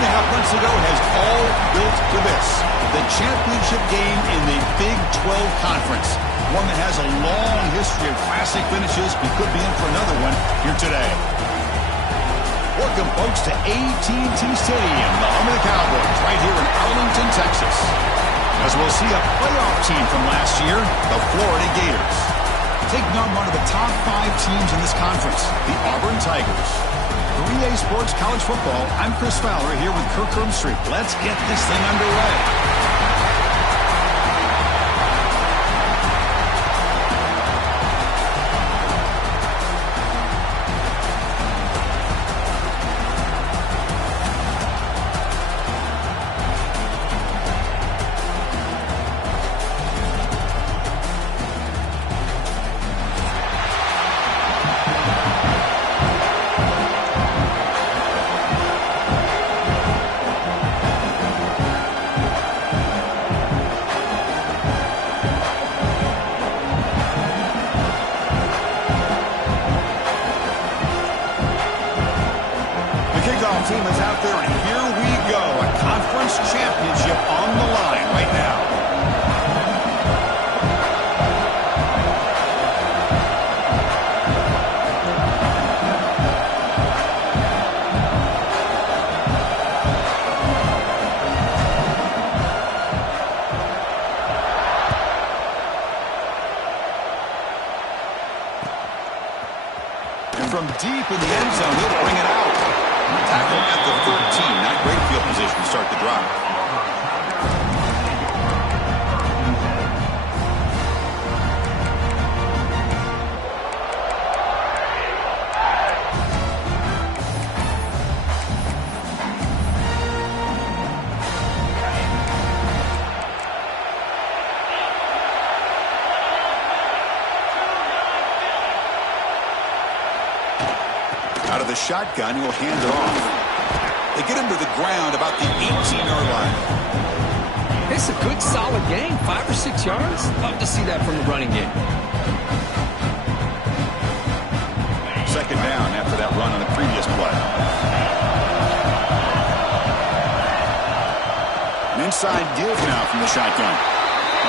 2.5 months ago has all built to this. The championship game in the Big 12 Conference. One that has a long history of classic finishes. We could be in for another one here today. Welcome, folks, to AT&T Stadium, the home of the Cowboys, right here in Arlington, Texas. As we'll see a playoff team from last year, the Florida Gators. Taking on one of the top 5 teams in this conference, the Auburn Tigers. 3A Sports College Football, I'm Chris Fowler here with Kirk Herbstreit. Let's get this thing underway. Team is out there, and here we go. A conference championship on the line right now. And from deep in the end zone, he'll bring it out. Tackle at the 13. Not great field position to start the drive. Out of the shotgun, he'll hand it off. They get him to the ground about the 18-yard line. It's a good, solid game. 5 or 6 yards. Love to see that from the running game. Second down after that run on the previous play. An inside give now from the shotgun.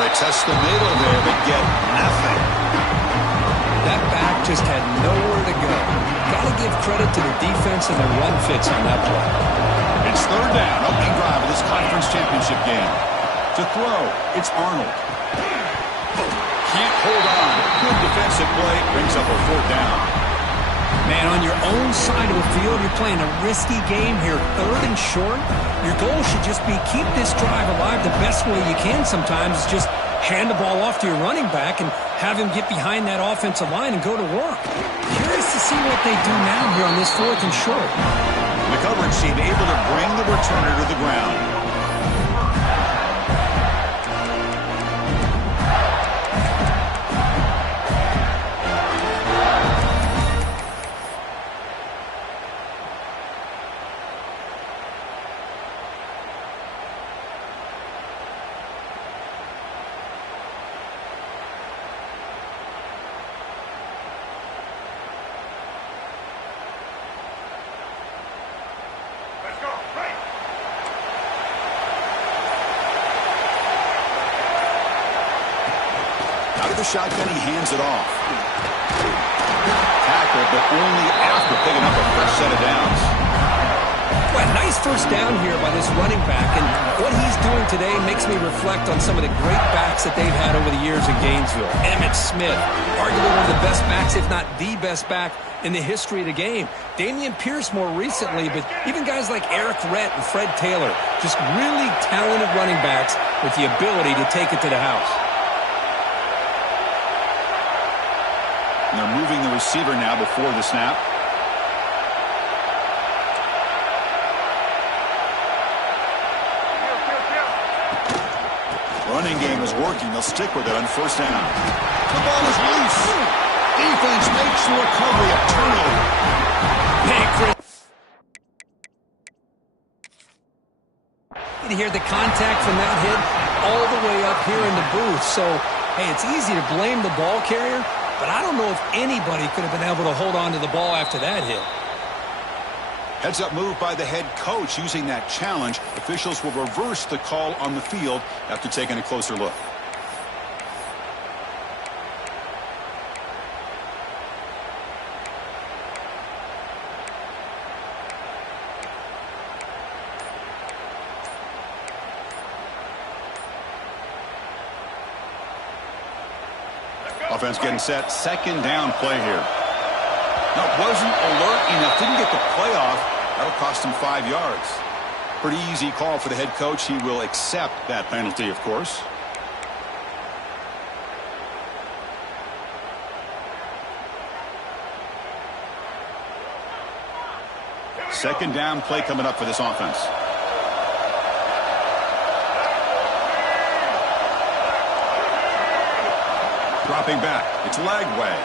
They test the middle there, but get nothing. That back just had nowhere to go. Got to give credit to the defense and their run fits on that play. It's third down, opening drive of this conference championship game. To throw, it's Arnold. Can't hold on. Good defensive play. Brings up a fourth down. Man, on your own side of the field, you're playing a risky game here. Third and short. Your goal should just be keep this drive alive the best way you can sometimes. Is just hand the ball off to your running back and have him get behind that offensive line and go to work. Curious to see what they do now here on this 4th and short. The coverage team able to bring the returner to the ground. The shotgun, he hands it off. Tackle, but only after picking up a fresh set of downs. Well, nice first down here by this running back, and what he's doing today makes me reflect on some of the great backs that they've had over the years in Gainesville. Emmitt Smith, arguably one of the best backs, if not the best back in the history of the game. Damian Pierce more recently, but even guys like Eric Rhett and Fred Taylor, just really talented running backs with the ability to take it to the house. And they're moving the receiver now before the snap. Running game is working. They'll stick with it on first down. The ball is loose. Defense makes the recovery a turnover. Hey, Chris. You hear the contact from that hit all the way up here in the booth. So, hey, it's easy to blame the ball carrier, but I don't know if anybody could have been able to hold on to the ball after that hit. Heads-up move by the head coach using that challenge. Officials will reverse the call on the field after taking a closer look. Offense getting set. Second down play here. No, wasn't alert enough. Didn't get the play off. That'll cost him 5 yards. Pretty easy call for the head coach. He will accept that penalty, of course. Second down play coming up for this offense. Dropping back. It's Lagway.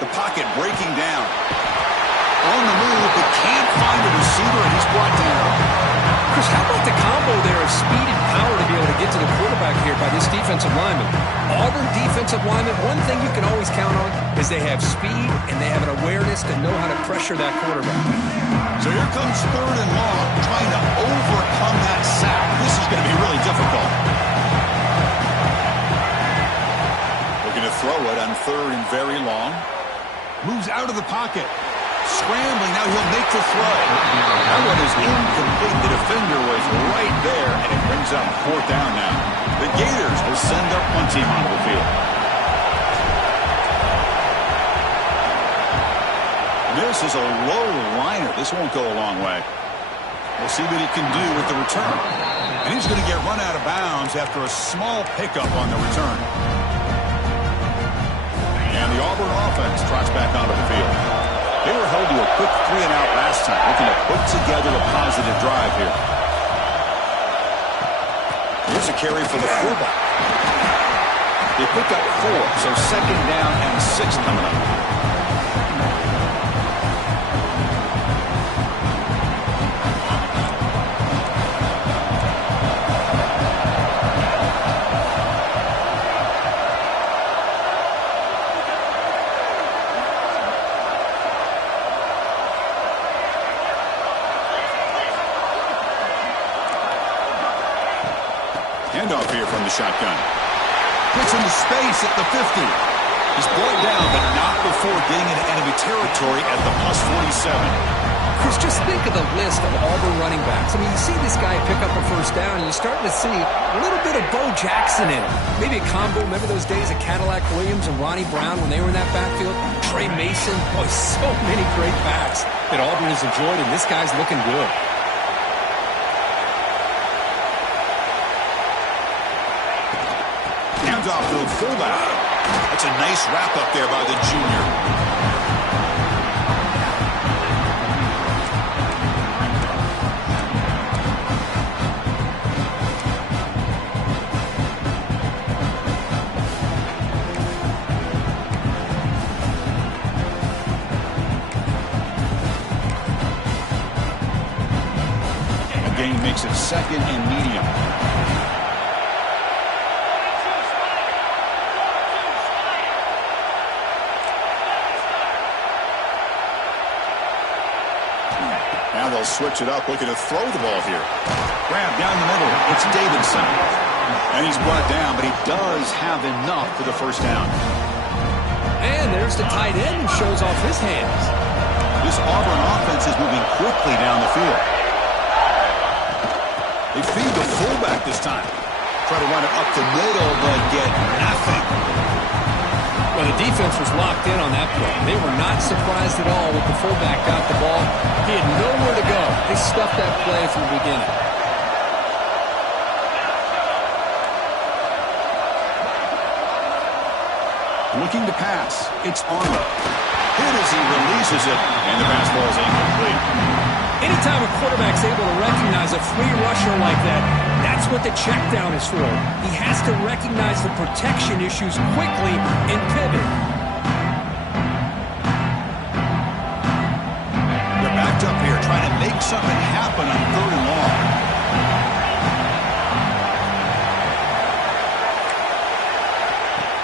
The pocket breaking down. On the move, but can't find a receiver, and he's brought down. Chris, how about the combo there of speed and power to be able to get to the quarterback here by this defensive lineman? Auburn defensive lineman, one thing you can always count on is they have speed and they have an awareness to know how to pressure that quarterback. So here comes third and long, trying to overcome that sack. This is going to be really difficult. Looking to throw it on third and very long. Moves out of the pocket. Scrambling, now he'll make the throw. That one is incomplete. The defender was right there, and it brings up fourth down now. The Gators will send their punt team onto the field. This is a low liner. This won't go a long way. We'll see what he can do with the return. And he's going to get run out of bounds after a small pickup on the return. And the Auburn offense trots back onto the field. They were held to a quick 3-and-out last time, looking to put together a positive drive here. Here's a carry for the fullback. They pick up 4, so second down and 6 coming up. Handoff here from the shotgun. Gets into space at the 50. He's brought down, but not before getting into enemy territory at the +47. Chris, just think of the list of Auburn running backs. I mean, you see this guy pick up a first down, and you're starting to see a little bit of Bo Jackson in it. Maybe a combo. Remember those days of Cadillac Williams and Ronnie Brown when they were in that backfield? Trey Mason. Boy, so many great backs that Auburn has enjoyed, and this guy's looking good. Hands off to the fullback. That's a nice wrap up there by the junior. The gain makes it second and medium. Now they'll switch it up, looking to throw the ball here. Grab down the middle. It's Davidson. And he's brought down, but he does have enough for the first down. And there's the tight end who shows off his hands. This Auburn offense is moving quickly down the field. They feed the fullback this time. Try to run it up the middle, but get nothing. Well, the defense was locked in on that play. They were not surprised at all when the fullback got the ball. He had nowhere to go. They stuffed that play from the beginning. Looking to pass. It's Arnold. Hit as he releases it, and the pass ball is incomplete. Anytime a quarterback's able to recognize a free rusher like that, that's what the check down is for. He has to recognize the protection issues quickly and pivot. They're backed up here, trying to make something happen on third and long.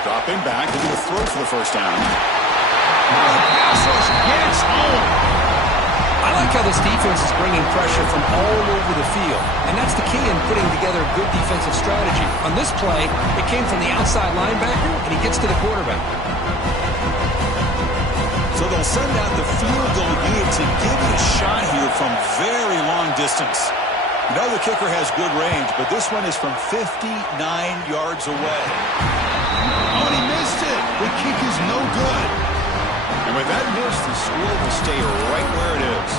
Dropping back, looking to throw for the first down. The pass rush gets home. I like how this defense is bringing pressure from all over the field, and that's the key in putting together a good defensive strategy. On this play, it came from the outside linebacker, and he gets to the quarterback. So they'll send out the field goal unit to give it a shot here from very long distance. You know the kicker has good range, but this one is from 59 yards away. Oh, and he missed it. The kick is no good. And with that miss, the score will stay right where it is.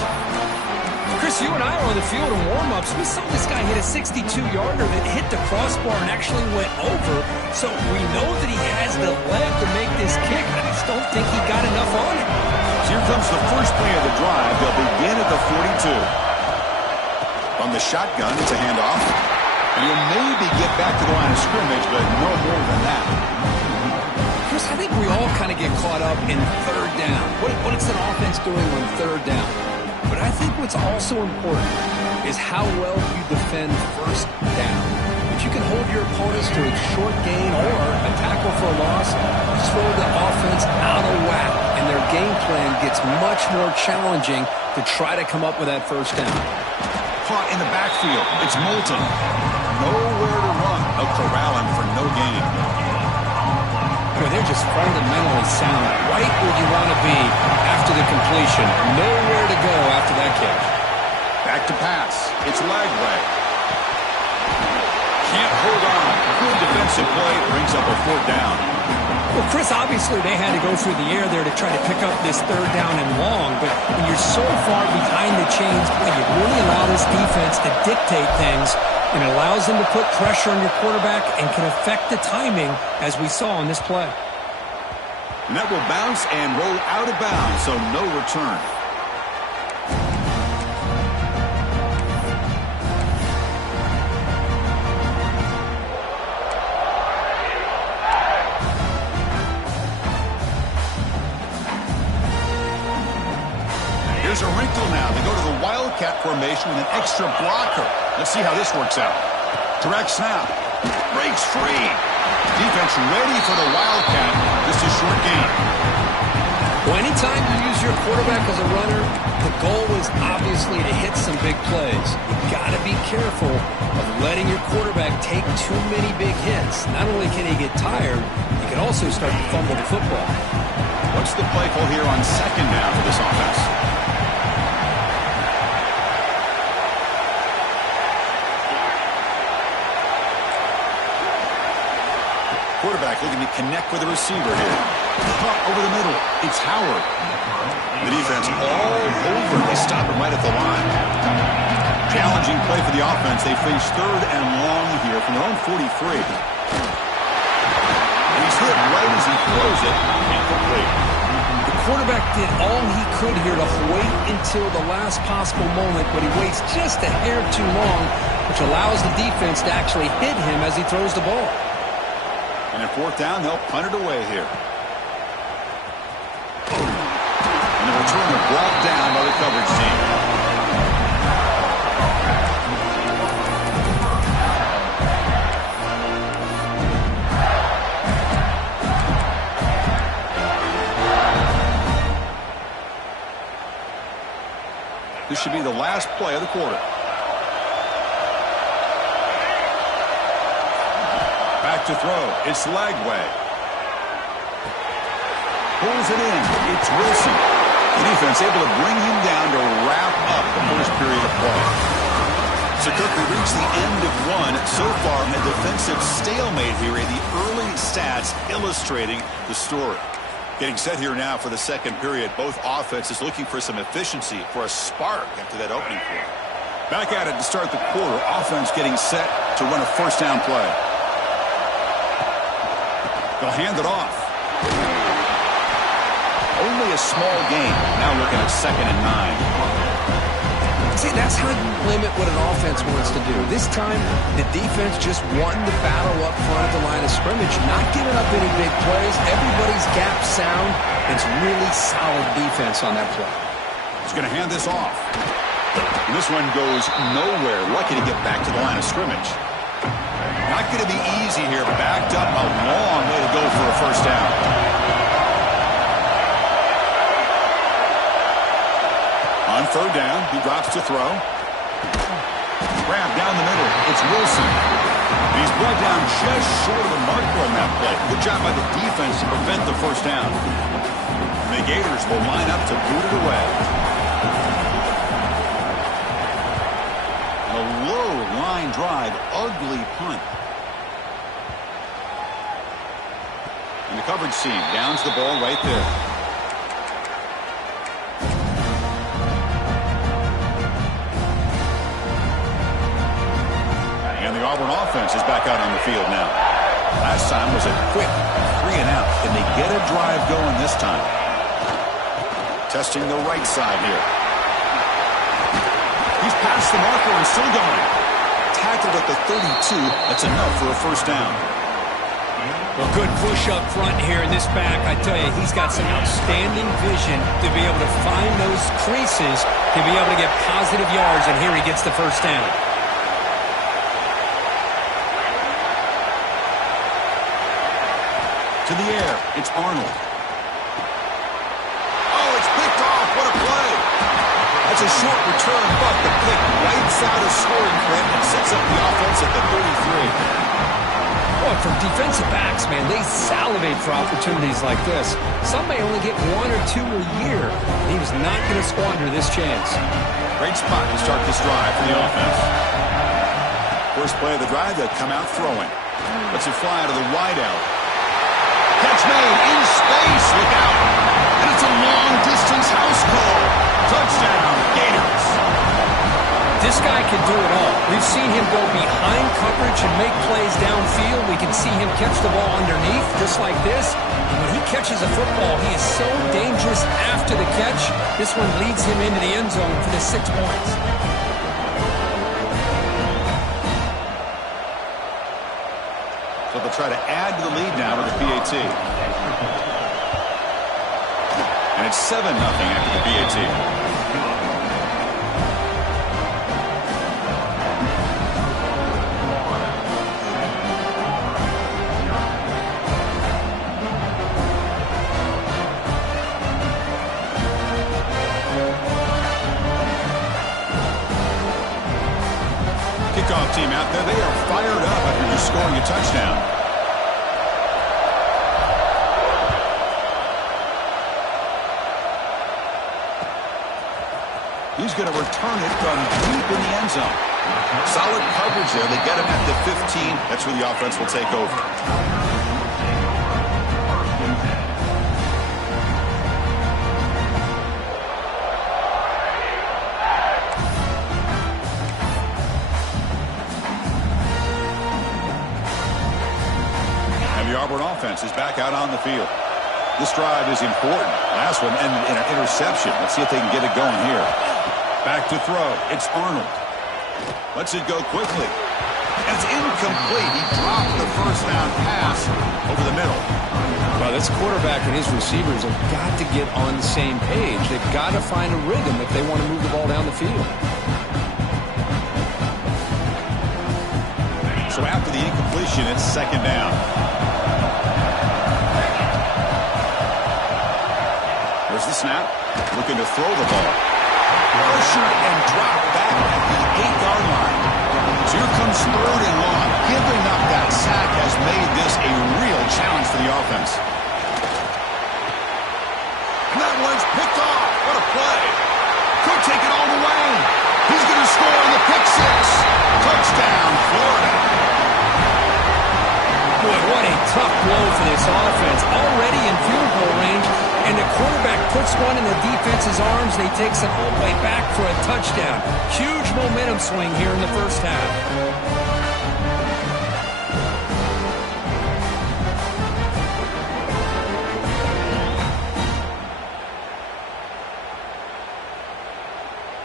Chris, you and I were on the field in warm-ups. We saw this guy hit a 62-yarder that hit the crossbar and actually went over. So we know that he has the leg to make this kick. I just don't think he got enough on it. So here comes the first play of the drive. They'll begin at the 42. On the shotgun, it's a handoff. And he'll maybe get back to the line of scrimmage, but no more than that. Chris, I think we all kind of get caught up in third down. What is an offense doing on third down? But I think what's also important is how well you defend first down. If you can hold your opponents to a short gain or a tackle for a loss, throw the offense out of whack, and their game plan gets much more challenging to try to come up with that first down. Caught in the backfield. It's Moulton. Nowhere to run. A corralling for no gain. They're just fundamentally sound, right where you want to be after the completion. Nowhere to go after that catch. Back to pass. It's Lagway. Can't hold on. Good defensive play. Brings up a fourth down. Well, Chris, obviously they had to go through the air there to try to pick up this third down and long, but when you're so far behind the chains, boy, you really allow this defense to dictate things, and it allows them to put pressure on your quarterback and can affect the timing, as we saw on this play. And that will bounce and roll out of bounds, so no return. Here's a wrinkle now. They go to the Wildcat formation with an extra blocker. Let's see how this works out. Direct snap. Breaks free. Defense ready for the Wildcat. This is short gain. Well, anytime you use your quarterback as a runner, the goal is obviously to hit some big plays. You've got to be careful of letting your quarterback take too many big hits. Not only can he get tired, he can also start to fumble the football. What's the play call here on second down for this offense? Quarterback looking to connect with the receiver here. Caught over the middle. It's Howard. The defense all over. They stop him right at the line. Challenging play for the offense. They face third and long here from their own 43. And he's hit right as he throws it. Incomplete. The quarterback did all he could here to wait until the last possible moment, but he waits just a hair too long, which allows the defense to actually hit him as he throws the ball. And at fourth down, they'll punt it away here. And the returner brought down by the coverage team. This should be the last play of the quarter. Back to throw. It's Lagway. Pulls it in. It's Wilson. The defense able to bring him down to wrap up the first period of play. So, Kirk, we reached the end of one. So far, a defensive stalemate here in the early stats illustrating the story. Getting set here now for the second period. Both offenses looking for some efficiency, for a spark after that opening quarter. Back at it to start the quarter. Offense getting set to run a first down play. They'll hand it off. Only a small gain. Now looking at 2nd and 9. See, that's how you limit what an offense wants to do. This time, the defense just won the battle up front at the line of scrimmage, not giving up any big plays. Everybody's gap sound. It's really solid defense on that play. He's going to hand this off. And this one goes nowhere. Lucky to get back to the line of scrimmage. Not going to be easy here. Backed up a long way to go for a first down. On third down. He drops to throw. Grab down the middle. It's Wilson. He's brought down just short of the marker on that play. Good job by the defense to prevent the first down. The Gators will line up to boot it away. A low line drive, ugly punt. And the coverage team downs the ball right there. And the Auburn offense is back out on the field now. Last time was a quick 3 and out. Can they get a drive going this time? Testing the right side here. He's past the marker and still going. Tackled at the 32. That's enough for a first down. Well, good push up front here in this back. I tell you, he's got some outstanding vision to be able to find those creases, to be able to get positive yards, and here he gets the first down. To the air, it's Arnold. Oh, it's picked off. What a play. That's a short return, but the pick wipes out a scoring threat and sets up the offense at the 33. Boy, for defensive backs, man, they salivate for opportunities like this. Some may only get 1 or 2 a year. He was not going to squander this chance. Great spot to start this drive for the offense. First play of the drive, they'll come out throwing. Lets it fly to the wideout. Catch made in space. Look out. And it's a long-distance house call. Touchdown, Gators. This guy can do it all. We've seen him go behind coverage and make plays downfield. We can see him catch the ball underneath, just like this. And when he catches a football, he is so dangerous after the catch. This one leads him into the end zone for the 6 points. So they'll try to add to the lead now with the PAT. And it's 7-0 after the PAT. Kickoff team out there, they are fired up after just scoring a touchdown. He's going to return it from deep in the end zone. Solid coverage there. They get him at the 15. That's where the offense will take over. The Auburn offense is back out on the field. This drive is important. Last one ended in an interception. Let's see if they can get it going here. Back to throw. It's Arnold. Lets it go quickly. And it's incomplete. He dropped the first down pass over the middle. Well, this quarterback and his receivers have got to get on the same page. They've got to find a rhythm if they want to move the ball down the field. So after the incompletion, it's second down. There's the snap. Looking to throw the ball. Pressured and dropped back at the 8-yard line. So here comes 3rd and long. Giving up that sack has made this a real challenge for the offense. And that one's picked off. What a play. Could take it all the way. He's going to score on the pick six. Touchdown, Florida. Boy, what a tough blow for this offense. Already in field goal range, and the quarterback puts one in the defense's arms, and he takes it all the way back for a touchdown. Huge momentum swing here in the first half.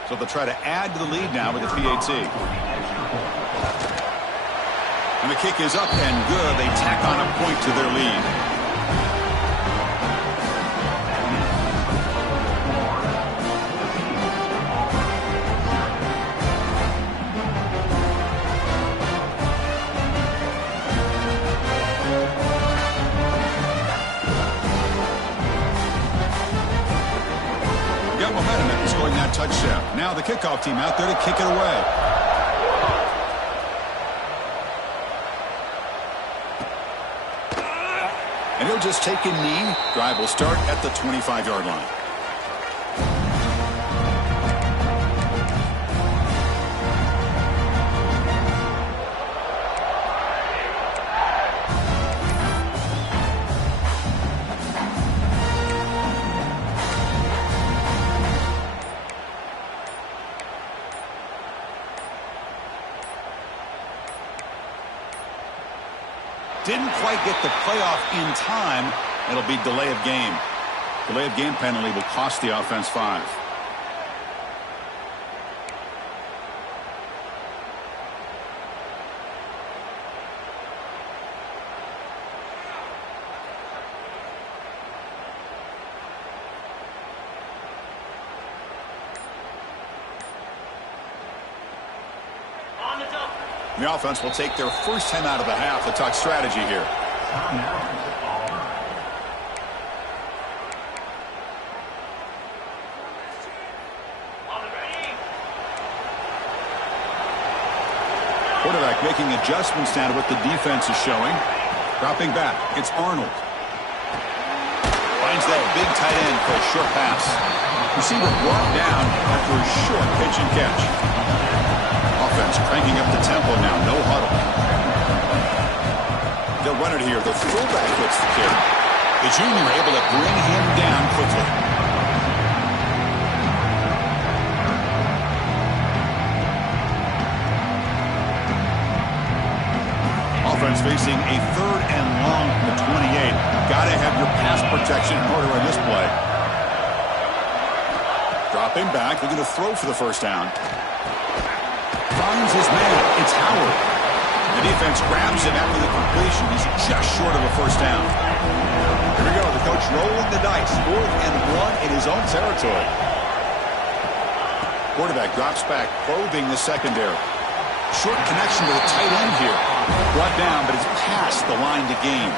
So they'll try to add to the lead now with the PAT. And the kick is up and good. They tack on a point to their lead. Got momentum at the score scoring that touchdown. Now the kickoff team out there to kick it away. And he'll just take a knee. Drive will start at the 25-yard line. Didn't quite get the playoff in time. It'll be delay of game. Delay of game penalty will cost the offense 5. The offense will take their first time out of the half to talk strategy here. Quarterback making adjustments now to what the defense is showing. Dropping back. It's Arnold. Finds that big tight end for a short pass. Receiver brought down after a short pitch and catch. Offense cranking up the tempo now. No huddle. They'll run it here. The fullback gets the carry. The junior able to bring him down quickly. Offense facing a 3rd and long from the 28. Got to have your pass protection in order on this play. Dropping back. Looking to throw for the first down. Finds his man. It's Howard. The defense grabs him after the completion. He's just short of a first down. Here we go. The coach rolling the dice. 4th and 1 in his own territory. Quarterback drops back, probing the secondary. Short connection to the tight end here. Brought down, but it's past the line to gain.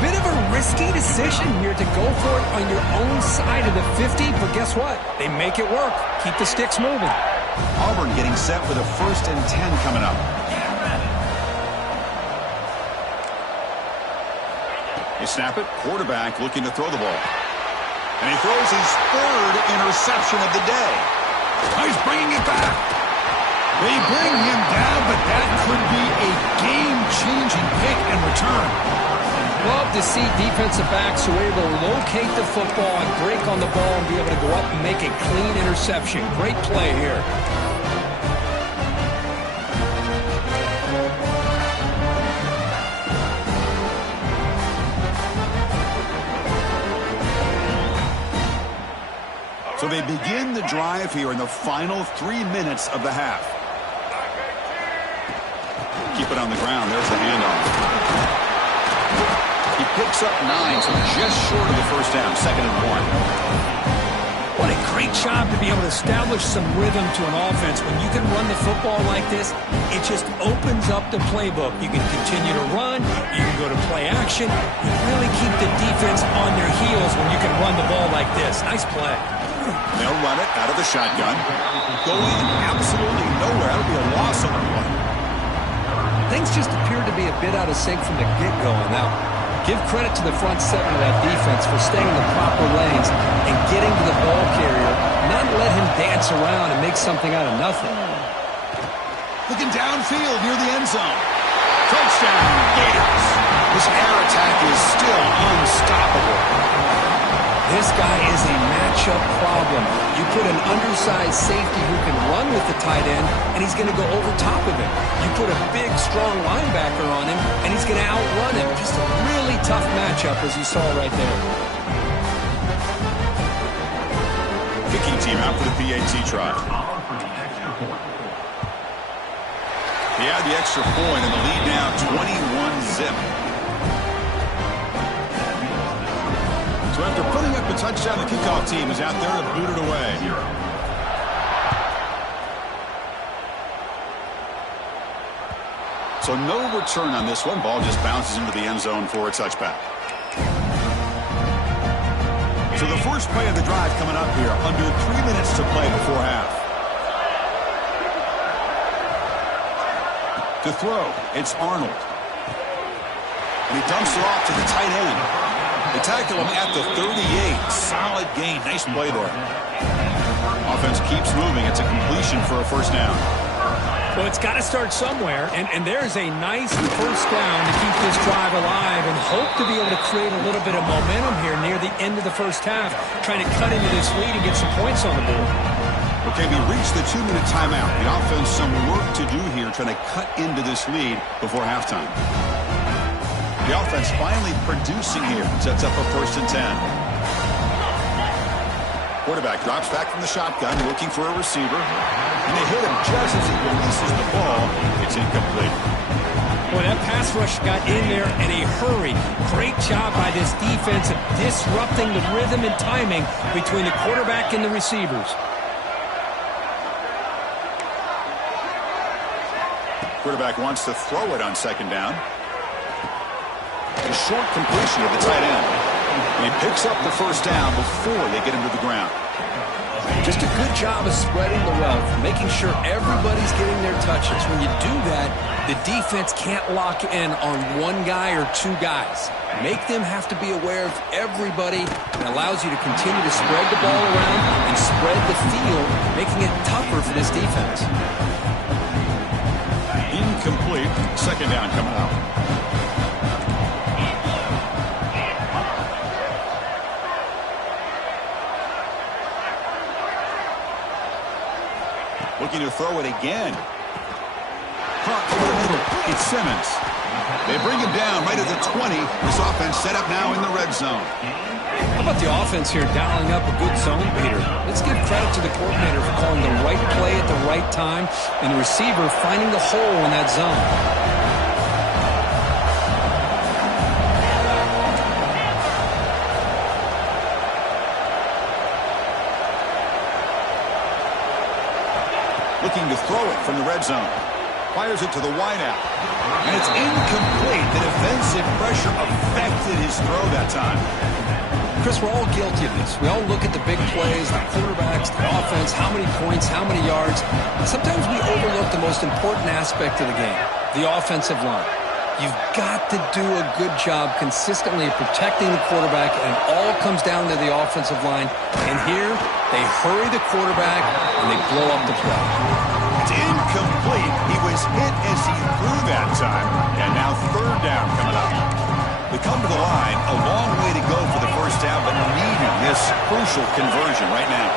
Bit of a risky decision here to go for it on your own side of the 50, but guess what? They make it work. Keep the sticks moving. Auburn getting set with a 1st and 10 coming up. They snap it. Quarterback looking to throw the ball. And he throws his 3rd interception of the day. He's bringing it back. They bring him down, but that could be a game-changing pick and return. Love to see defensive backs who are able to locate the football and break on the ball and be able to go up and make a clean interception. Great play here. So they begin the drive here in the final 3 minutes of the half. Keep it on the ground. There's the handoff. He picks up 9, so just short of the first down. 2nd and 1. What a great job to be able to establish some rhythm to an offense. When you can run the football like this, it just opens up the playbook. You can continue to run. You can go to play action. You really keep the defense on their heels when you can run the ball like this. Nice play. They'll run it out of the shotgun. Going absolutely nowhere. That'll be a loss on the play. Things just appeared to be a bit out of sync from the get-go. Now, give credit to the front 7 of that defense for staying in the proper lanes and getting to the ball carrier, not let him dance around and make something out of nothing. Looking downfield near the end zone. Touchdown, Gators. This air attack is still unstoppable. This guy is a matchup problem. You put an undersized safety who can run with the tight end, and he's going to go over top of him. You put a big, strong linebacker on him, and he's going to outrun him. Just a really tough matchup, as you saw right there. Kicking team out for the PAT try. He had the extra point, and the lead now 21-zip. So after putting up a touchdown, the kickoff team is out there to boot it away. So no return on this one. Ball just bounces into the end zone for a touchback. So the first play of the drive coming up here. Under 3 minutes to play before half. To throw, it's Arnold. And he dumps it off to the tight end. They tackle him at the 38. Solid gain. Nice play there. Offense keeps moving. It's a completion for a first down. Well, it's got to start somewhere, and there's a nice first down to keep this drive alive and hope to be able to create a little bit of momentum here near the end of the first half, trying to cut into this lead and get some points on the board. Okay, we reached the 2-minute timeout. The offense some work to do here, trying to cut into this lead before halftime. The offense finally producing here. Sets up a 1st and 10. Quarterback drops back from the shotgun, looking for a receiver. And they hit him just as he releases the ball. It's incomplete. Boy, that pass rush got in there in a hurry. Great job by this defense of disrupting the rhythm and timing between the quarterback and the receivers. Quarterback wants to throw it on 2nd down. A short completion of the tight end. And he picks up the first down before they get him to the ground. Just a good job of spreading the wealth, making sure everybody's getting their touches. When you do that, the defense can't lock in on one guy or two guys. Make them have to be aware of everybody. It allows you to continue to spread the ball around and spread the field, making it tougher for this defense. Incomplete. 2nd down coming out. Looking to throw it again. Caught over the middle. It's Simmons. They bring him down right at the 20. This offense set up now in the red zone. How about the offense here dialing up a good zone beater? Let's give credit to the coordinator for calling the right play at the right time and the receiver finding the hole in that zone. Looking to throw it from the red zone. Fires it to the wideout. And it's incomplete. The defensive pressure affected his throw that time. Chris, we're all guilty of this. We all look at the big plays, the quarterbacks, the offense, how many points, how many yards. Sometimes we overlook the most important aspect of the game, the offensive line. You've got to do a good job consistently of protecting the quarterback, and it all comes down to the offensive line. And here, they hurry the quarterback, and they blow up the play. It's incomplete. He was hit as he threw that time. And now 3rd down coming up. We come to the line, a long way to go for the first down, but needing this crucial conversion right now.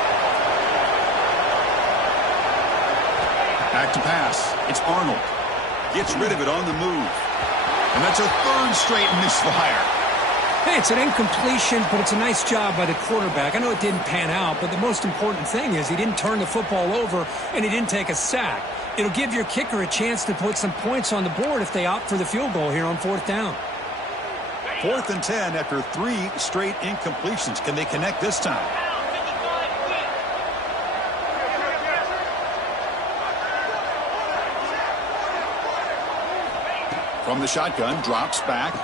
Back to pass. It's Arnold. Gets rid of it on the move. And that's a 3rd straight misfire. Hey, it's an incompletion, but it's a nice job by the quarterback. I know it didn't pan out, but the most important thing is he didn't turn the football over and he didn't take a sack. It'll give your kicker a chance to put some points on the board if they opt for the field goal here on 4th down. 4th and 10 after 3 straight incompletions. Can they connect this time? From the shotgun, drops back.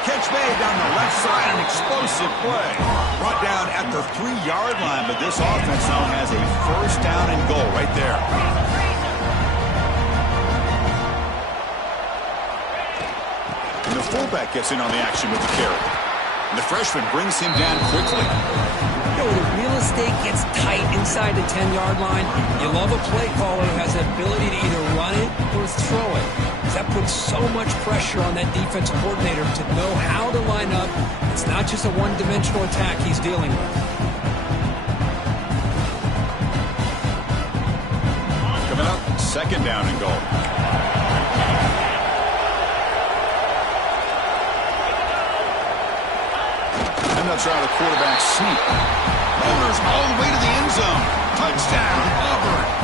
Catch made down the left side, an explosive play. Brought down at the 3-yard line, but this offense now has a first down and goal right there. And the fullback gets in on the action with the carry. And the freshman brings him down quickly. You know, when the real estate gets tight inside the 10-yard line, you love a play caller who has the ability to either run it or throw it. That puts so much pressure on that defensive coordinator to know how to line up. It's not just a one-dimensional attack he's dealing with. Coming up, 2nd down and goal. And they'll try the quarterback sneak. Motors all the way to the end zone. Touchdown, Auburn.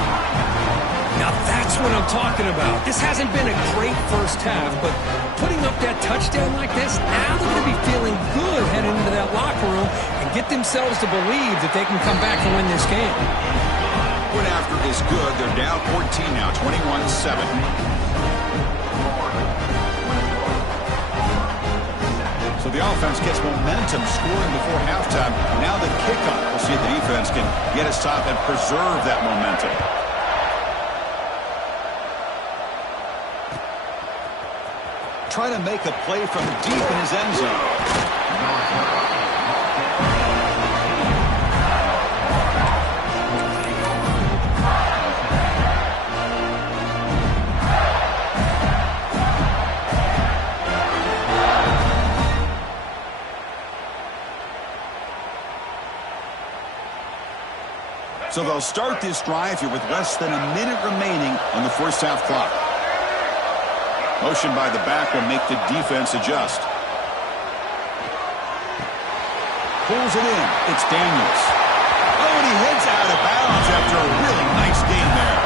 Now that's what I'm talking about. This hasn't been a great first half, but putting up that touchdown like this, now they're going to be feeling good heading into that locker room and get themselves to believe that they can come back and win this game. Point after is good. They're down 14 now, 21-7. So The offense gets momentum scoring before halftime. Now the kickoff. We'll see if the defense can get a stop and preserve that momentum. Try to make a play from deep in his end zone. So they'll start this drive here with less than a minute remaining on the first half clock. Motion by the back will make the defense adjust. Pulls it in. It's Daniels. Oh, and he heads out of bounds after a really nice game there.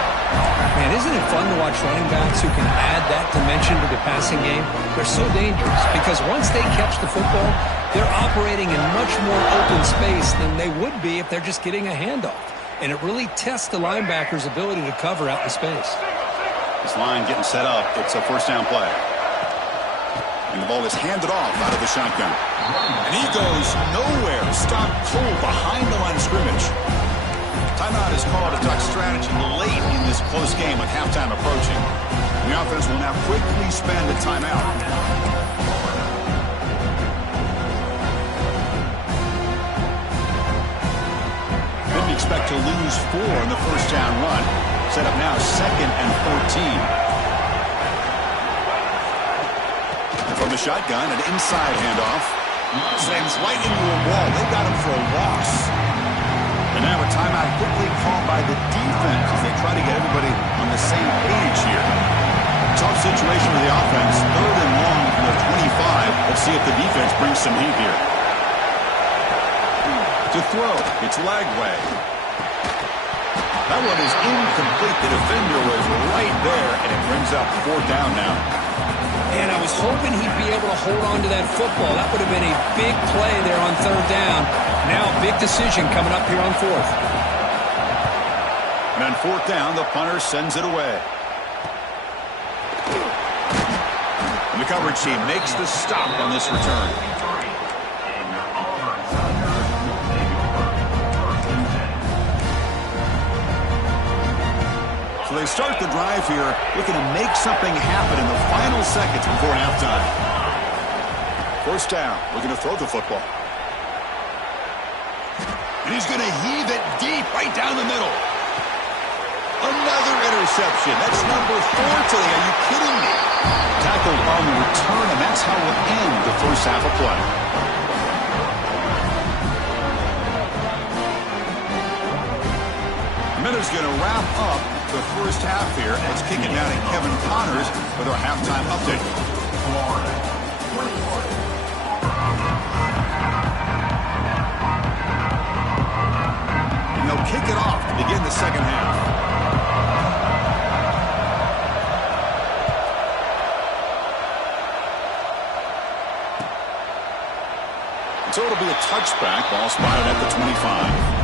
Man, isn't it fun to watch running backs who can add that dimension to the passing game? They're so dangerous because once they catch the football, they're operating in much more open space than they would be if they're just getting a handoff. And it really tests the linebacker's ability to cover out in space. This line getting set up. It's a first down play. And the ball is handed off out of the shotgun. And he goes nowhere. Stopped cold behind the line of scrimmage. Timeout is called to talk strategy late in this close game with halftime approaching. The offense will now quickly spend a timeout. Expect to lose 4 in the first down run. Set up now 2nd and 14. And from the shotgun, an inside handoff. Slams right into a wall. They got him for a loss. And now a timeout quickly called by the defense as they try to get everybody on the same page here. Tough situation for the offense. 3rd and long from the 25. Let's see if the defense brings some heat here. To throw, it's Lagway. That one is incomplete. The defender was right there, and it brings up 4th down now. And I was hoping he'd be able to hold on to that football. That would have been a big play there on 3rd down. Now a big decision coming up here on 4th. And on 4th down, the punter sends it away. And the coverage team makes the stop on this return. So they start the drive here, looking to make something happen in the final seconds before halftime. First down, looking to throw the football. And he's going to heave it deep right down the middle. Another interception. That's number 4 today. Are you kidding me? Tackled on the return, and that's how we'll end the first half of play. Miller's going to wrap up the first half here. Let's kick it down to Kevin Connors with our halftime update. And they'll kick it off to begin the second half. So it'll be a touchback. Ball spotted at the 25.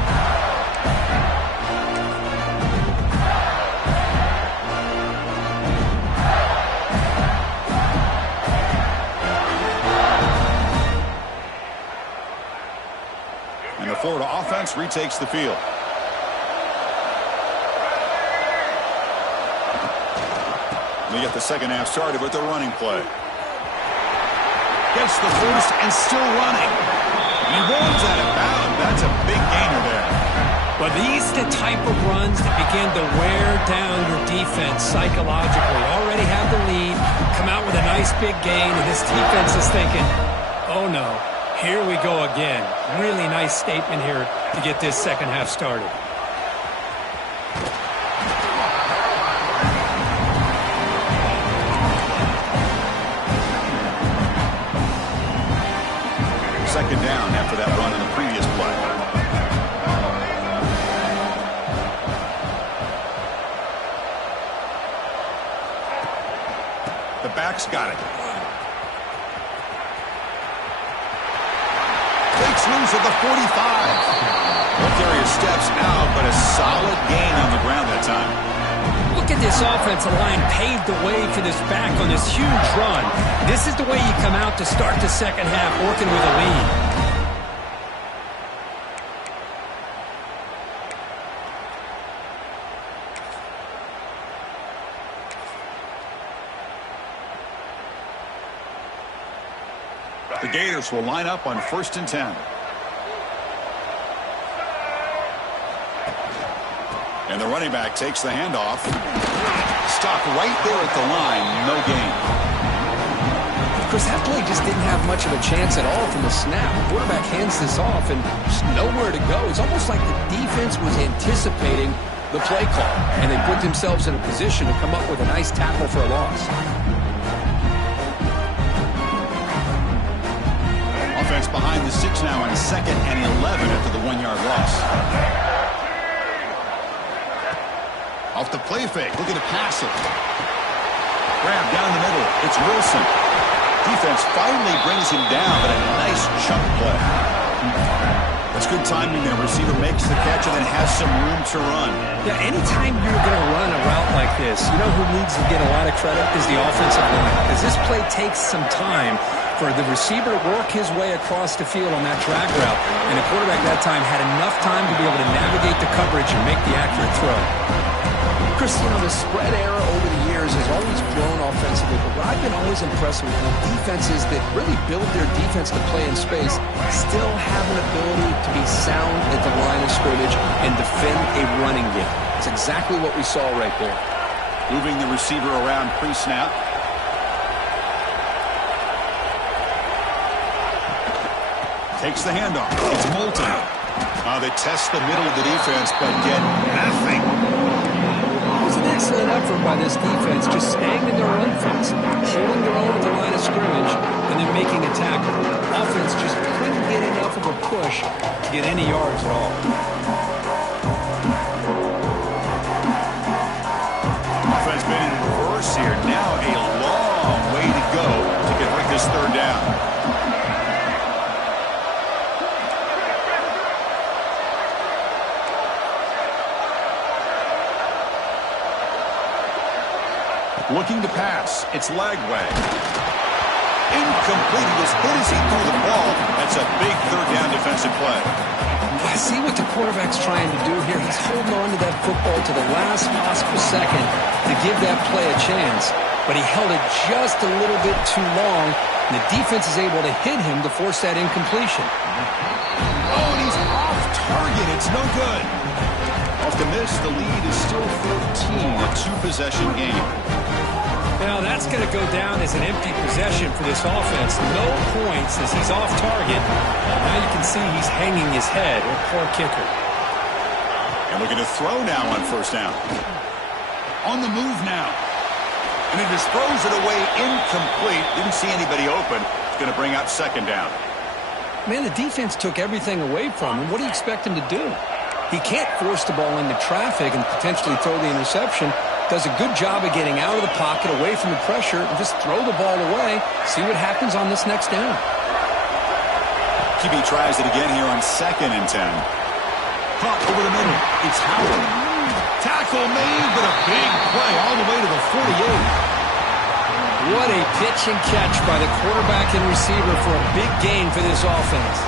Florida offense retakes the field. We get the second half started with the running play. Gets the first and still running. He rolls out of bounds. That's a big gainer there. Well, these are the type of runs that begin to wear down your defense psychologically. Already have the lead, come out with a nice big gain, and this defense is thinking, oh no. Here we go again. Really nice statement here to get this second half started. Second down after that run in the previous play. The back's got it. Loose at the 45. Both areas steps out, but a solid gain on the ground that time. Look at this offensive line paved the way for this back on this huge run. This is the way you come out to start the second half, working with a lead. The Gators will line up on 1st and 10. And the running back takes the handoff. Stop right there at the line. No gain. Of course, that play just didn't have much of a chance at all from the snap. The quarterback hands this off and just nowhere to go. It's almost like the defense was anticipating the play call, and they put themselves in a position to come up with a nice tackle for a loss. Offense behind the 6 now on 2nd and 11 after the 1-yard loss. Off the play fake, looking to pass it. Grab down the middle. It's Wilson. Defense finally brings him down, but a nice chunk play. That's good timing there. Receiver makes the catch and then has some room to run. Yeah, anytime you're going to run a route like this, you know who needs to get a lot of credit is the offensive line. Because this play takes some time for the receiver to work his way across the field on that drag route. And the quarterback that time had enough time to be able to navigate the coverage and make the accurate throw. Chris, you know, the spread era over the years has always grown offensively, but what I've been always impressed with the defenses that really build their defense to play in space still have an ability to be sound at the line of scrimmage and defend a running game. It's exactly what we saw right there. Moving the receiver around pre-snap. Takes the handoff. It's Moulton. They test the middle of the defense, but get nothing. It was an excellent effort by this defense, just staying in their run fence, holding their own at the line of scrimmage, and then making a tackle. Offense just couldn't get enough of a push to get any yards at all. Offense been in reverse here. Now a long way to go to convert this 3rd down. Looking to pass. It's Lagway. Incomplete. He was hit as he threw the ball. That's a big 3rd down defensive play. I see what the quarterback's trying to do here. He's holding on to that football to the last possible second to give that play a chance. But he held it just a little bit too long, and the defense is able to hit him to force that incompletion. Oh, and he's off target. It's no good. Off the miss, the lead is still 14, a 2-possession game. Now, that's going to go down as an empty possession for this offense. No points as he's off target. Now you can see he's hanging his head. A poor kicker. And looking to throw now on 1st down. On the move now. And he just throws it away incomplete. Didn't see anybody open. It's going to bring up 2nd down. Man, the defense took everything away from him. What do you expect him to do? He can't force the ball into traffic and potentially throw the interception. Does a good job of getting out of the pocket, away from the pressure, and just throw the ball away. See what happens on this next down. QB tries it again here on 2nd and 10. Caught over the middle. It's Howard. Tackle made, but a big play all the way to the 48. What a pitch and catch by the quarterback and receiver for a big gain for this offense.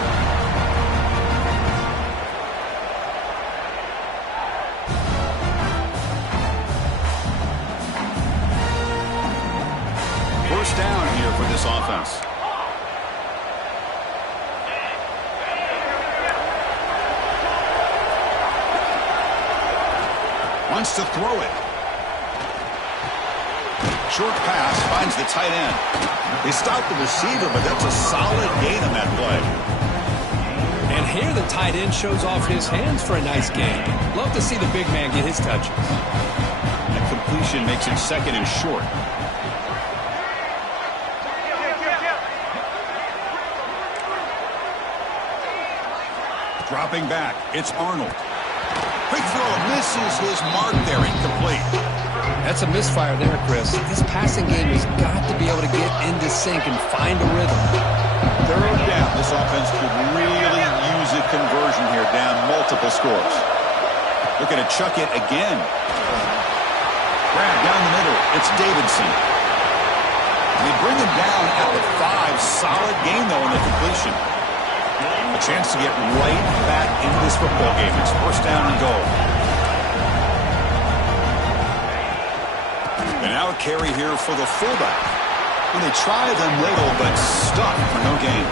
Down here for this offense. Wants to throw it. Short pass finds the tight end. They stopped the receiver, but that's a solid gain on that play. And here the tight end shows off his hands for a nice gain. Love to see the big man get his touches. That completion makes it 2nd and short. Dropping back, it's Arnold. Quick throw, misses his mark there, incomplete. That's a misfire there, Chris. This passing game has got to be able to get into sync and find a rhythm. 3rd down, this offense could really use a conversion here, down multiple scores. Looking to chuck it again. grab down the middle. It's Davidson. They bring him down at the 5. Solid gain, though, in the completion. A chance to get right back into this football game. It's first down and goal. And now a carry here for the fullback. And they try them little, but stuck for no gain.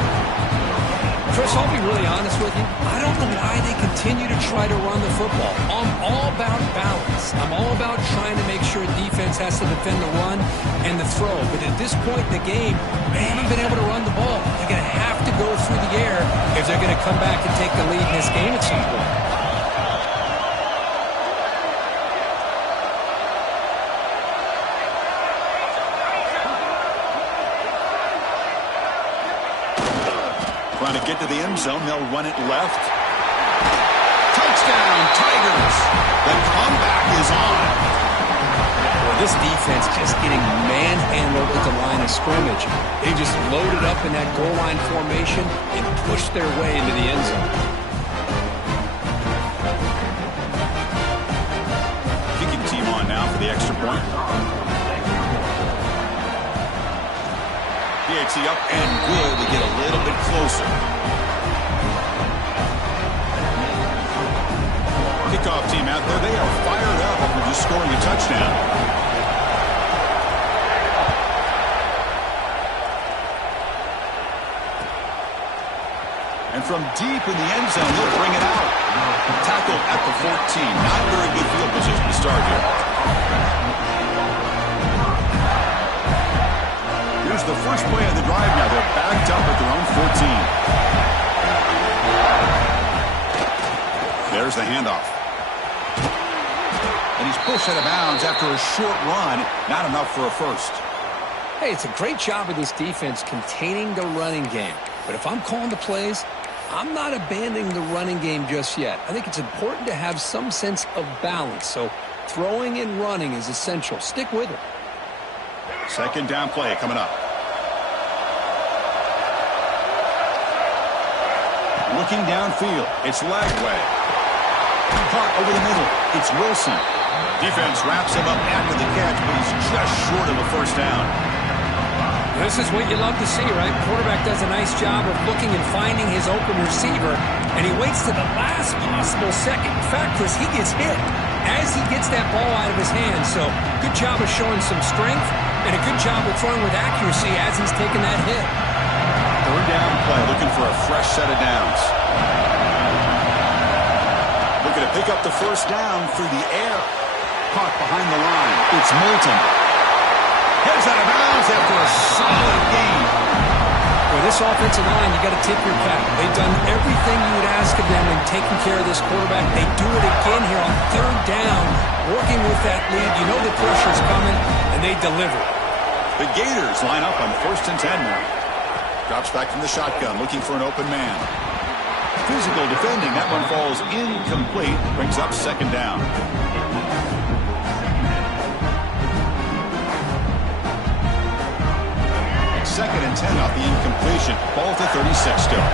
Chris, I'll be really honest with you. I don't know why they continue to try to run the football. I'm all about balance. I'm all about trying to make sure defense has to defend the run and the throw. But at this point in the game, they haven't been able to run the ball. They're going to have to go through the air if they're going to come back and take the lead in this game at some point. Trying to get to the end zone. They'll run it left. Touchdown, Tigers. The comeback is on. Well, this defense just getting manhandled at the line of scrimmage. They just loaded up in that goal line formation and pushed their way into the end zone. Kicking team on now for the extra point. PAT up and good to get a little bit closer. Kickoff team out there. They are fired up after just scoring a touchdown. And from deep in the end zone, they'll bring it out. Tackle at the 14. Not very good field position to start here. Here's the first play of the drive now. They're backed up at their own 14. There's the handoff. And he's pushed out of bounds after a short run. Not enough for a first. Hey, it's a great job of this defense containing the running game. But if I'm calling the plays, I'm not abandoning the running game just yet. I think it's important to have some sense of balance. So throwing and running is essential. Stick with it. Second down play coming up. Looking downfield. It's Lagway. Caught over the middle. It's Wilson. Defense wraps him up after the catch, but he's just short of a first down. This is what you love to see, right? Quarterback does a nice job of looking and finding his open receiver, and he waits to the last possible second. In fact, Chris, he gets hit as he gets that ball out of his hand. So good job of showing some strength and a good job of throwing with accuracy as he's taking that hit. Third down play, looking for a fresh set of downs. Looking to pick up the first down through the air. Caught behind the line. It's Moulton. Heads out of bounds after a solid gain. With this offensive line, you got to tip your cap. They've done everything you would ask of them in taking care of this quarterback. They do it again here on third down, working with that lead. You know the pressure's coming, and they deliver. The Gators line up on 1st and 10 now. Drops back from the shotgun, looking for an open man. Physical defending. That one falls incomplete. Brings up second down. Second and 10 off the incompletion. Ball to 36 still.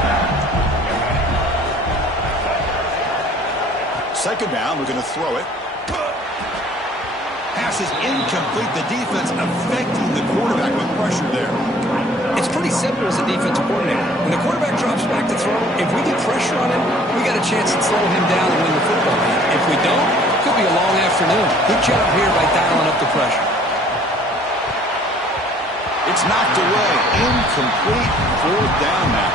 Second down, we're going to throw it. Pass is incomplete. The defense affecting the quarterback with pressure there. It's pretty simple as a defensive coordinator. When the quarterback drops back to throw, if we get pressure on him, we got a chance to slow him down and win the football game. If we don't, it could be a long afternoon. Good job here by dialing up the pressure. It's knocked away. Incomplete. Fourth down now.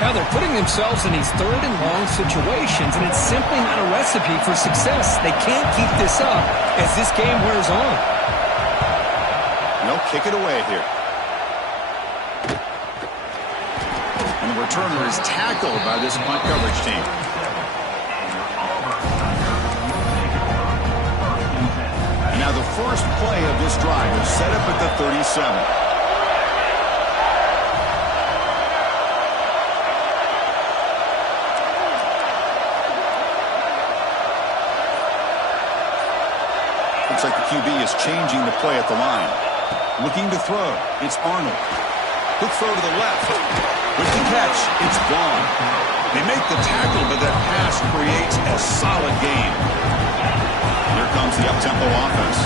Now they're putting themselves in these third and long situations, and it's simply not a recipe for success. They can't keep this up as this game wears on. No, kick it away here. And the returner is tackled by this punt coverage team. And now the first play of this drive is set up at the 37. Looks like the QB is changing the play at the line. Looking to throw. It's Arnold. Quick throw to the left. With the catch, it's Vaughn. They make the tackle, but that pass creates a solid gain. Here comes the up-tempo offense.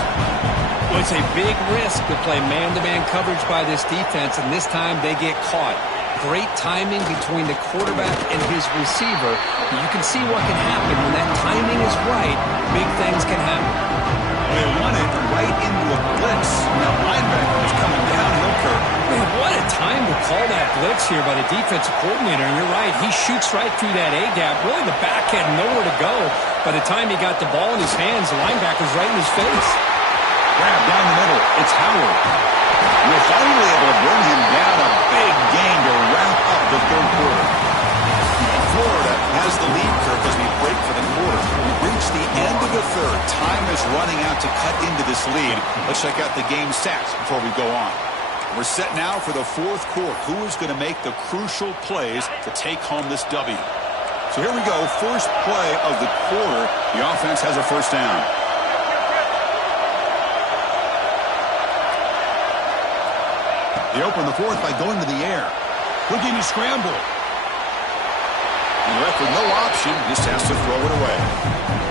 Well, it's a big risk to play man-to-man coverage by this defense, and this time they get caught. Great timing between the quarterback and his receiver. You can see what can happen when that timing is right. Big things can happen. They run it right into a blitz. Now linebacker is coming downhill, Kirk. Man, what a time to call that blitz here by the defensive coordinator. And you're right, he shoots right through that A-gap. Really, the back had nowhere to go. By the time he got the ball in his hands, the linebacker's right in his face. Grab down the middle. It's Howard. We're finally able to bring him down. A big gain to wrap up the third quarter. Florida has the lead, Kirk, as we break for the quarter. We reach the end of the third. Time is running out to cut into this lead. Let's check out the game stats before we go on. We're set now for the fourth quarter. Who is going to make the crucial plays to take home this W? So here we go. First play of the quarter. The offense has a first down. They open the fourth by going to the air. Looking to scramble. And left with no option, just has to throw it away.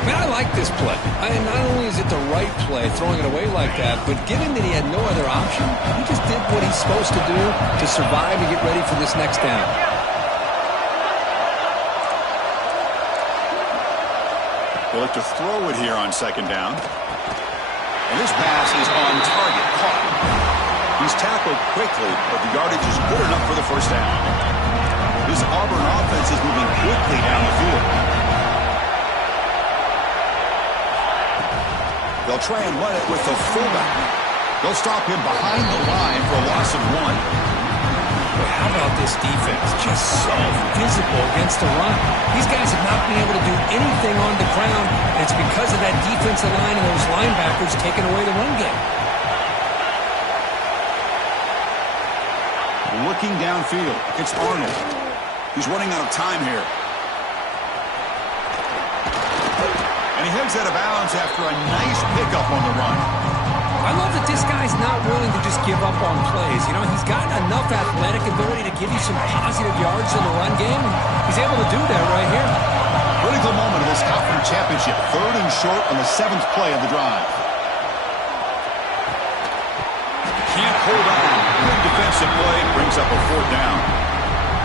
Man, I like this play. Not only is it the right play, throwing it away like that, but given that he had no other option, he just did what he's supposed to do to survive and get ready for this next down. They look to throw it here on second down. And this pass is on target, caught. He's tackled quickly, but the yardage is good enough for the first down. This Auburn offense is moving quickly down the field. They'll try and run it with the fullback. They'll stop him behind the line for a loss of 1. But how about this defense? Just so physical against the run. These guys have not been able to do anything on the ground, and it's because of that defensive line and those linebackers taking away the run game. Looking downfield, it's Arnold. He's running out of time here. And he heads out of bounds after a nice pickup on the run. I love that this guy's not willing to just give up on plays. You know, he's got enough athletic ability to give you some positive yards in the run game. He's able to do that right here. Critical moment of this conference championship. 3rd and short on the 7th play of the drive. Can't hold on. Good defensive play brings up a 4th down.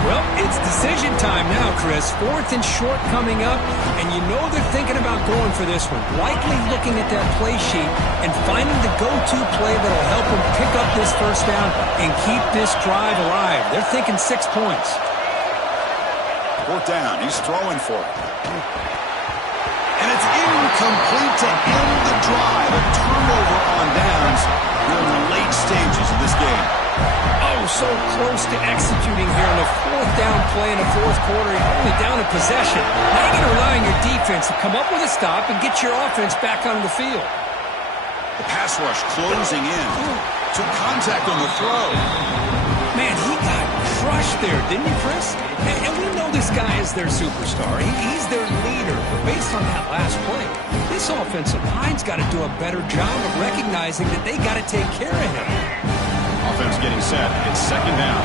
Well, it's decision time now, Chris. 4th and short coming up, and you know they're thinking about going for this one. Likely looking at that play sheet and finding the go-to play that'll help them pick up this first down and keep this drive alive. They're thinking 6 points. 4th down. He's throwing for it. And it's incomplete to end the drive. A turnover on downs. We're in the late stages of this game. Oh, so close to executing here on the 4th down play in the 4th quarter. You're only down a possession. Now you got to rely on your defense to come up with a stop and get your offense back on the field. The pass rush closing in. Took contact on the throw. Man, he got crushed there, didn't he, Chris? And we know this guy is their superstar. He's their leader. But based on that last play, this offensive line's got to do a better job of recognizing that they got to take care of him. Offense getting set. It's 2nd down.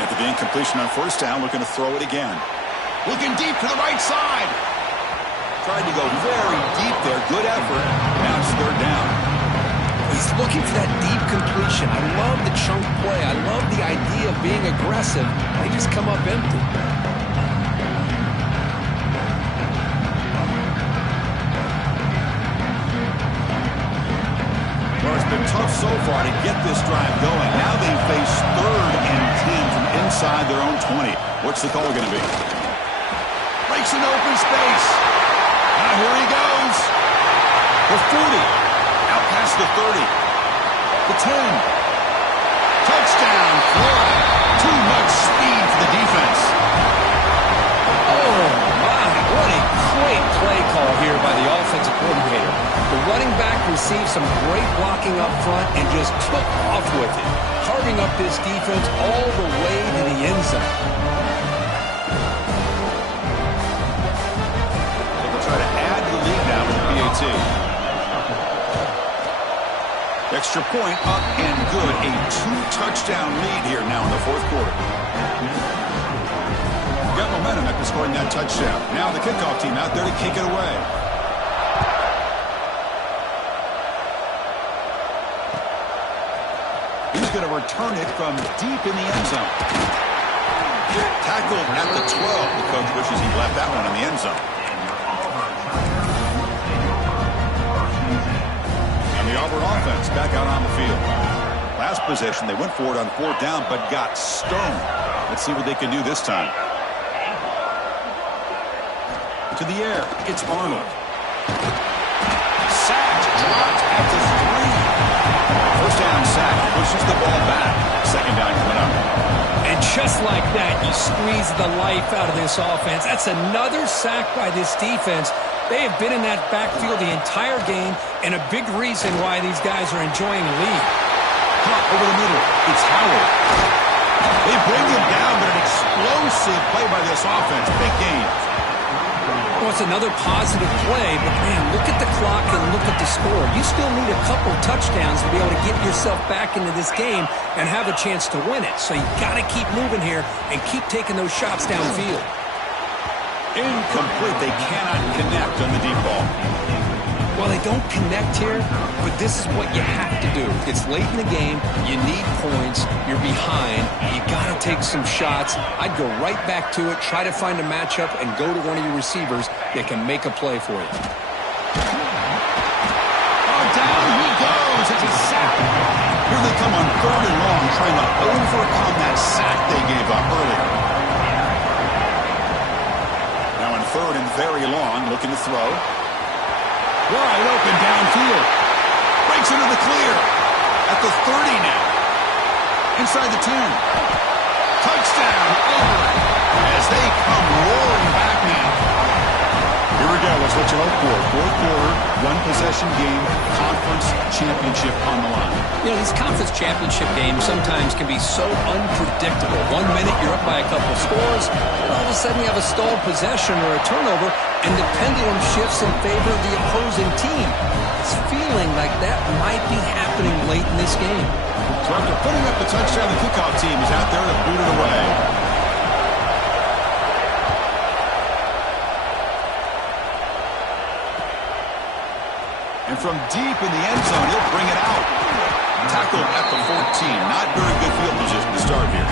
After the incompletion on 1st down, looking to throw it again. Looking deep to the right side. Tried to go very deep there. Good effort. Now it's 3rd down. He's looking for that deep completion. I love the chunk play. I love the idea of being aggressive. They just come up empty. Well, it's been tough so far to get this drive going. Now they face 3rd and 10 from inside their own 20. What's the call going to be? Breaks an open space. Now here he goes. The 40. Out past the 30. The 10. Touchdown, Florida. Too much speed for the defense. Oh, my. What a great play call here by the offensive coordinator. The running back received some great blocking up front and just took off with it, carving up this defense all the way to the end zone. They'll try to add to the lead now with the PAT. Extra point up and good. A 2-touchdown lead here now in the 4th quarter. Got momentum at the score scoring that touchdown. Now the kickoff team out there to kick it away. He's going to return it from deep in the end zone. Tackled at the 12. The coach wishes he left that one in the end zone. And the Auburn offense back out on the field. Last possession, they went for it on 4th down, but got stoned. Let's see what they can do this time. To the air, it's Arnold. Sacked, dropped at the 3. First down sack, pushes the ball back. Second down coming up. And just like that, you squeeze the life out of this offense. That's another sack by this defense. They have been in that backfield the entire game, and a big reason why these guys are enjoying a lead. Caught over the middle. It's Howard. They bring him down, but an explosive play by this offense. Big game. Well, it's another positive play, but, man, look at the clock and look at the score. You still need a couple touchdowns to be able to get yourself back into this game and have a chance to win it. So you got to keep moving here and keep taking those shots downfield. Incomplete. They cannot connect on the deep ball. Well, they don't connect here, but this is what you have to do. It's late in the game. You need points. You're behind. You got to take some shots. I'd go right back to it, try to find a matchup, and go to one of your receivers that can make a play for you. Oh, down he goes. It's a sack. Here they come on 3rd and long, trying to overcome that sack they gave up earlier. Now on 3rd and very long, looking to throw. Wide open downfield. Breaks into the clear. At the 30 now. Inside the 10. Touchdown, Auburn. As they come roaring back now. Here we go. Let's let you hope for. 4th quarter, 1-possession game, conference championship on the line. You know, these conference championship games sometimes can be so unpredictable. 1 minute you're up by a couple scores, and all of a sudden you have a stalled possession or a turnover, and the pendulum shifts in favor of the opposing team. It's feeling like that might be happening late in this game. So after putting up the touchdown, the kickoff team is out there to boot it away. And from deep in the end zone, he'll bring it out. Tackled at the 14. Not very good field position to start here.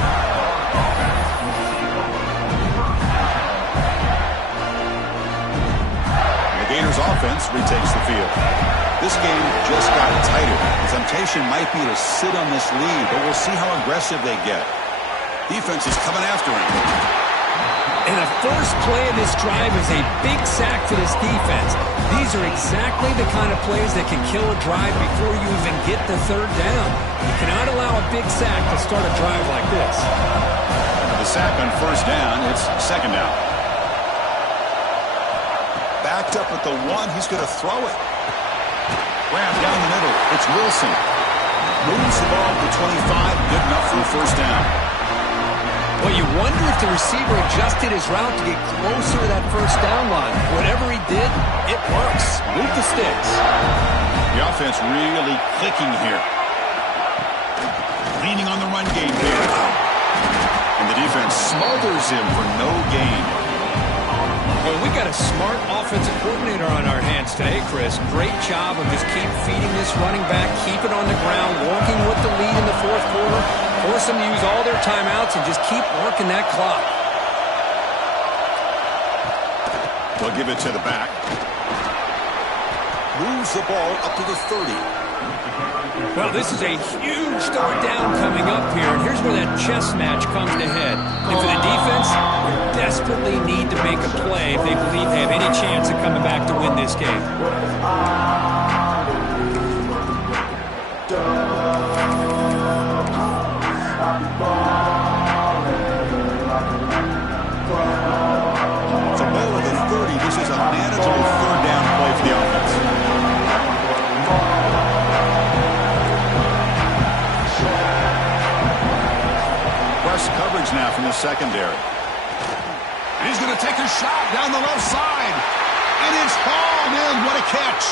The Gators offense retakes the field. This game just got tighter. The temptation might be to sit on this lead, but we'll see how aggressive they get. Defense is coming after him. And the first play of this drive is a big sack for this defense. These are exactly the kind of plays that can kill a drive before you even get the 3rd down. You cannot allow a big sack to start a drive like this. The sack on 1st down, it's 2nd down. Backed up at the 1, he's going to throw it. Rammed down the middle, it's Wilson. Moves the ball to 25, good enough for a 1st down. Well, you wonder if the receiver adjusted his route to get closer to that 1st down line. Whatever he did, it works. Move the sticks. The offense really clicking here. Leaning on the run game here. And the defense smothers him for no gain. Well, we got a smart offensive coordinator on our hands today, Chris. Great job of just keep feeding this running back, keep it on the ground, working with the lead in the 4th quarter, force them to use all their timeouts, and just keep working that clock. They'll give it to the back. Moves the ball up to the 30. Well, this is a huge 3rd down coming up here, and here's where that chess match comes to head. And for the defense, they desperately need to make a play if they believe they have any chance of coming back to win this game. It's a ball at the 30. This is a manageable 3rd down play for the offense. Coverage now from the secondary. And he's going to take a shot down the left side. And it's hauled in. What a catch.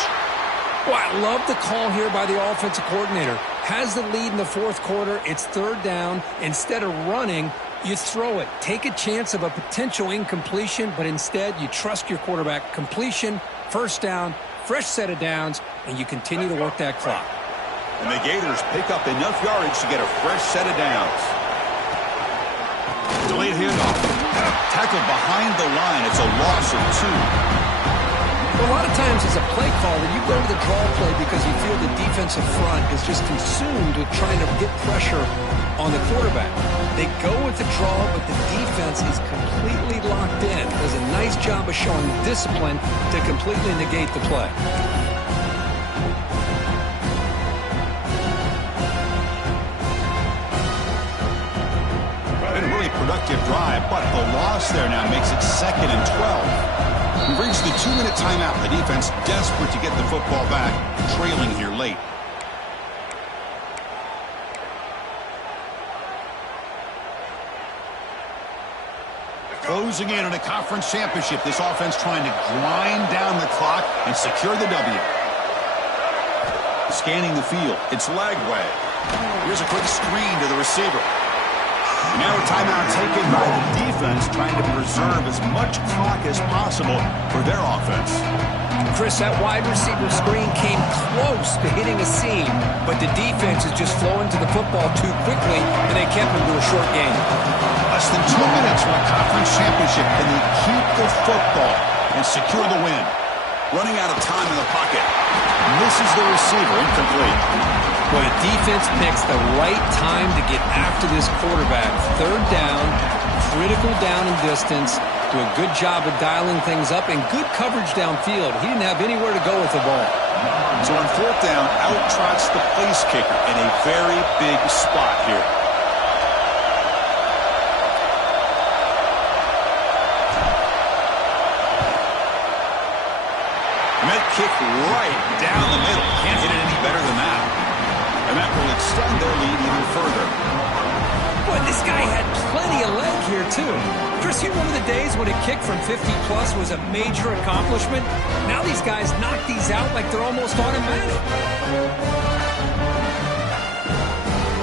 Well, I love the call here by the offensive coordinator. Has the lead in the 4th quarter. It's 3rd down. Instead of running, You throw it. Take a chance of a potential incompletion, but instead you trust your quarterback. Completion, first down, fresh set of downs, and you continue to work that clock. And the Gators pick up enough yardage to get a fresh set of downs. Delayed handoff. Tackled behind the line. It's a loss of 2. A lot of times as a play caller, you go to the draw play because you feel the defensive front is just consumed with trying to get pressure on the quarterback. They go with the draw, but the defense is completely locked in. Does a nice job of showing discipline to completely negate the play. Been a really productive drive, but the loss there now makes it 2nd and 12. We've reached the 2-minute timeout. The defense desperate to get the football back, trailing here late. Closing in on a conference championship. This offense trying to grind down the clock and secure the W. Scanning the field. It's Lagway. Here's a quick screen to the receiver. Now a timeout taken by the defense, trying to preserve as much clock as possible for their offense. Chris, that wide receiver screen came close to hitting a seam, but the defense is just flowing to the football too quickly, and they kept him to a short game. Less than 2 minutes from a conference championship. Can they keep the football and secure the win? Running out of time in the pocket. Misses the receiver. Incomplete. Well, the defense picks the right time to get after this quarterback. 3rd down, critical down and distance. Do a good job of dialing things up and good coverage downfield. He didn't have anywhere to go with the ball. So on 4th down, out trots the place kicker in a very big spot here. Met kick right down the middle. Can't hit it any better than that. And that will extend their lead even further. Boy, this guy had plenty of leg here, too. Chris, you remember the days when a kick from 50-plus was a major accomplishment? Now these guys knock these out like they're almost automatic.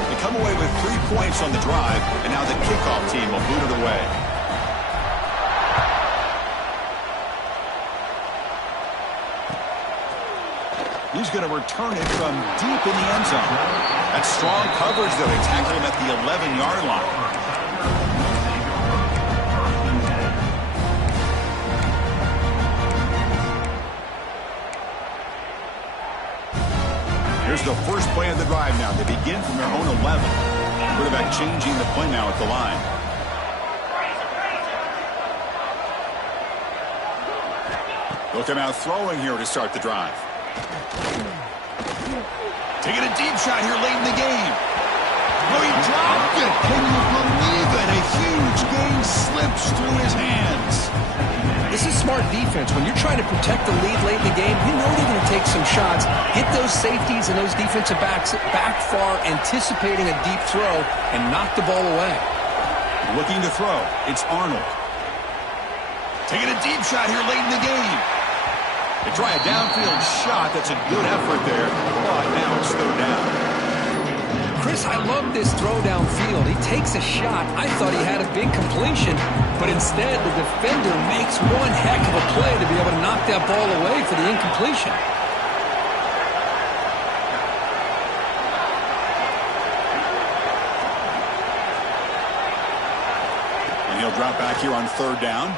They come away with 3 points on the drive, and now the kickoff team will boot it away. He's going to return it from deep in the end zone. That's strong coverage, though. They tackle him at the 11-yard line. Here's the first play of the drive now. They begin from their own 11. Quarterback changing the play now at the line. They'll come out throwing here to start the drive. Taking a deep shot here late in the game. Oh, he dropped it. Can you believe it? A huge gain slips through his hands. This is smart defense. When you're trying to protect the lead late in the game, you know they're going to take some shots, get those safeties and those defensive backs back far, anticipating a deep throw, and knock the ball away. Looking to throw. It's Arnold. Taking a deep shot here late in the game. They try a downfield shot. That's a good effort there. But now it's 3rd down. Chris, I love this throw downfield. He takes a shot. I thought he had a big completion, but instead the defender makes one heck of a play to be able to knock that ball away for the incompletion. And he'll drop back here on 3rd down.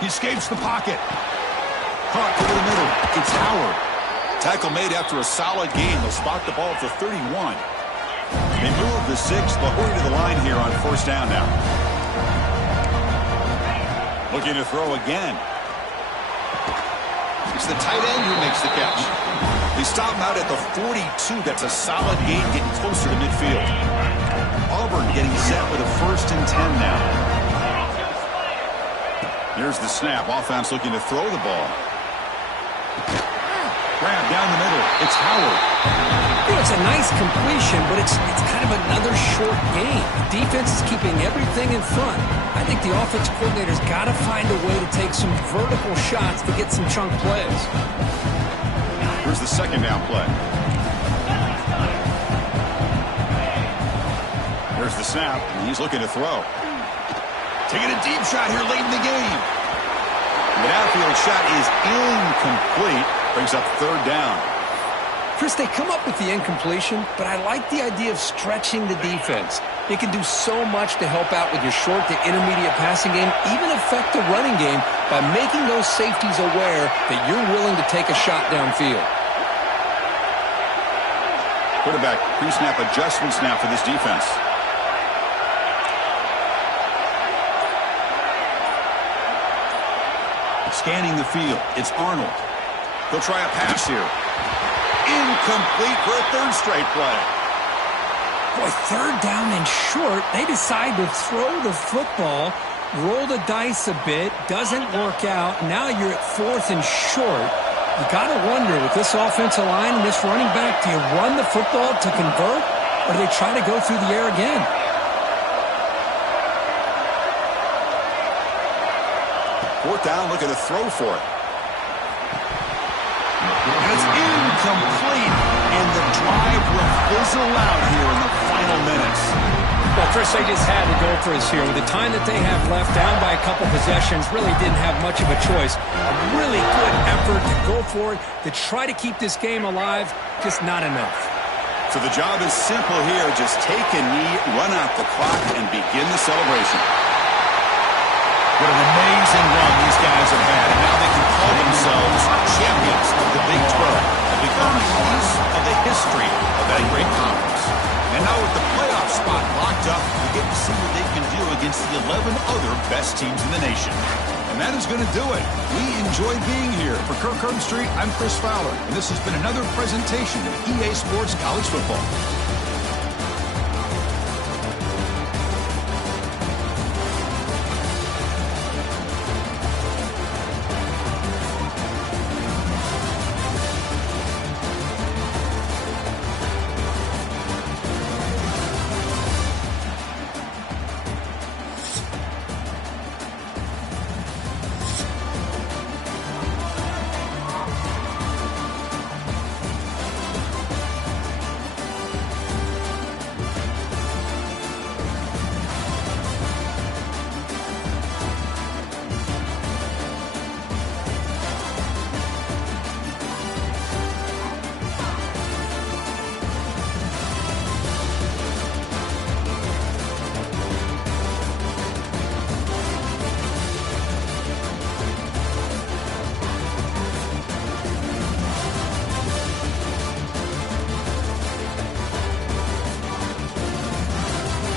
He escapes the pocket. Caught over the middle. It's Howard. Tackle made after a solid gain. They'll spot the ball at the 31. They move the 6, but hurry to the line here on 1st down now. Looking to throw again. It's the tight end who makes the catch. They stop him out at the 42. That's a solid gain, getting closer to midfield. Auburn getting set with a 1st and 10 now. Here's the snap. Offense looking to throw the ball. Grab down the middle. It's Howard. You know, it's a nice completion, but it's kind of another short game. The defense is keeping everything in front. I think the offense coordinator's got to find a way to take some vertical shots to get some chunk plays. Here's the 2nd down play. Here's the snap. He's looking to throw. Taking a deep shot here late in the game. The outfield shot is incomplete. Brings up third down. Chris, they come up with the incompletion, but I like the idea of stretching the defense. It can do so much to help out with your short to intermediate passing game, even affect the running game by making those safeties aware that you're willing to take a shot downfield. Quarterback pre-snap adjustments now for this defense. Scanning the field, it's Arnold. They'll try a pass here. Incomplete for a third straight play. Boy, third down and short. They decide to throw the football, roll the dice a bit, doesn't work out. Now you're at fourth and short. You got to wonder, with this offensive line and this running back, do you run the football to convert, or do they try to go through the air again? Fourth down, looking to throw for it. And it's incomplete, and the drive will fizzle out here in the final minutes. Well, Chris, they just had to go for us here. With the time that they have left, down by a couple possessions, really didn't have much of a choice. A really good effort to go for it, to try to keep this game alive, just not enough. So the job is simple here. Just take a knee, run out the clock, and begin the celebration. What an amazing run these guys have had, and now they can call themselves champions of the Big 12 and become a piece of the history of that great conference. And now with the playoff spot locked up, we get to see what they can do against the 11 other best teams in the nation. And that is going to do it. We enjoyed being here. For Kirk Street, I'm Chris Fowler, and this has been another presentation of EA Sports College Football.